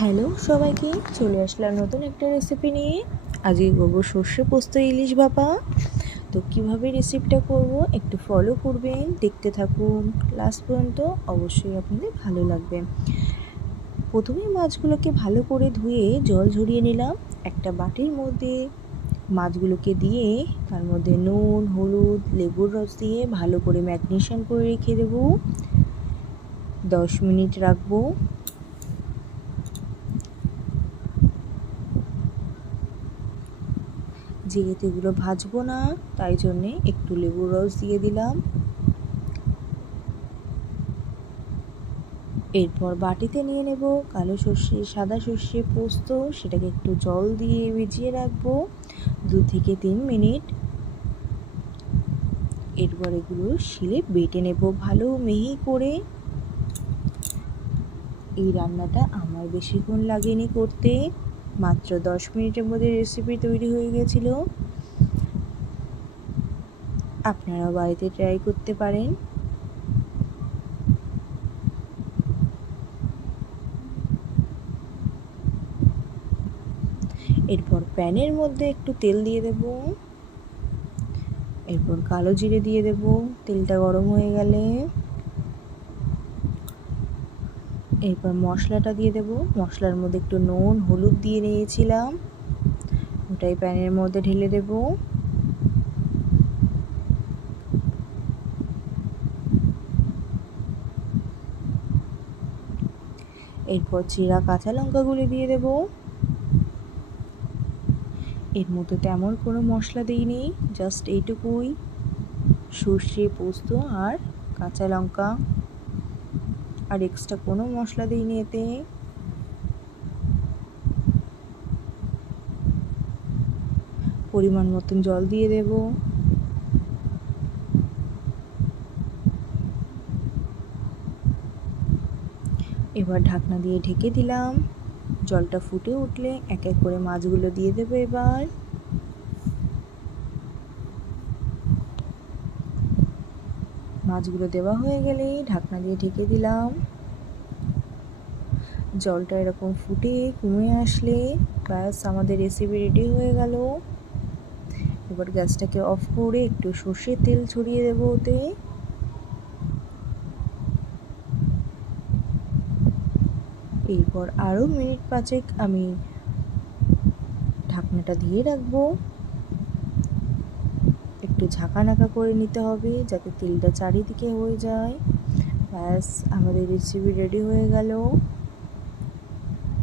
Hello সবাইকে, চলে আসলাম নতুন একটা রেসিপি নিয়ে। আজকে করবো সর্ষে পোস্ত ইলিশ ভাপা। তো কিভাবে রেসিপিটা করব একটু ফলো করবেন, দেখতে থাকুন লাস্ট পর্যন্ত, অবশ্যই আপনাদের ভালো লাগবে। প্রথমে মাছগুলোকে ভালো করে ধুয়ে জল ঝরিয়ে নিলাম। একটা বাটির মধ্যে মাছগুলোকে দিয়ে তার মধ্যে নুন, হলুদ, লেবুর রস দিয়ে ভালো করে ম্যারিনেশন করে রেখে দেবো। 10 মিনিট রাখবো। যেহেতু এগুলো ভাজবো না, তাই জন্যে একটু লেবুর রস দিয়ে দিলাম। এরপর বাটিতে নিয়ে নেব কালো সর্ষে, সাদা সর্ষে, পোস্ত, সেটাকে একটু জল দিয়ে ভিজিয়ে রাখবো 2 থেকে 3 মিনিট। এরপর এগুলো শিলে বেটে নেব ভালো মিহি করে। এই রান্নাটা আমার বেশিক্ষণ লাগেনি করতে, মাত্র 10 মিনিটের মধ্যে রেসিপি তৈরি হয়ে গেছিল। আপনারা বাড়িতে ট্রাই করতে পারেন। এরপর প্যানের মধ্যে একটু তেল দিয়ে দেব। এরপর কালো জিরে দিয়ে দেব। তেলটা গরম হয়ে গেলে এরপর মশলাটা দিয়ে দেব। মশলার মধ্যে একটু নুন, হলুদ দিয়ে নিয়েছিলাম, ওটাই প্যানের মধ্যে ঢেলে দেব। এরপর চিরা কাঁচা লঙ্কাগুলো দিয়ে দেব। এর মধ্যে তেমন কোনো মশলা দিইনি, জাস্ট এইটুকুই, সর্ষে, পোস্ত আর কাঁচা লঙ্কা, আর এক্সট্রা কোনো মশলা দিইনি এতে। পরিমাণ মতন জল দিয়ে দেব। এবার ঢাকনা দিয়ে ঢেকে দিলাম। জলটা ফুটে উঠলে এক এক করে মাছগুলো দিয়ে দেবো। এবার মাছগুলো দেওয়া হয়ে গেলেই ঢাকনা দিয়ে ঢেকে দিলাম। জলটা এরকম ফুটে কমে আসলে ব্যাস আমাদের রেসিপি রেডি হয়ে গেল। এবার গ্যাসটাকে অফ করে একটু সর্ষের তেল ছড়িয়ে দেবো ওতে। এরপর আরও মিনিট 5 আমি ঢাকনাটা দিয়ে রাখবো। একটু ঝাঁকানাকা করে নিতে হবে যাতে তেলটা চারিদিকে হয়ে যায়। ব্যাস আমাদের রেসিপি রেডি হয়ে গেল।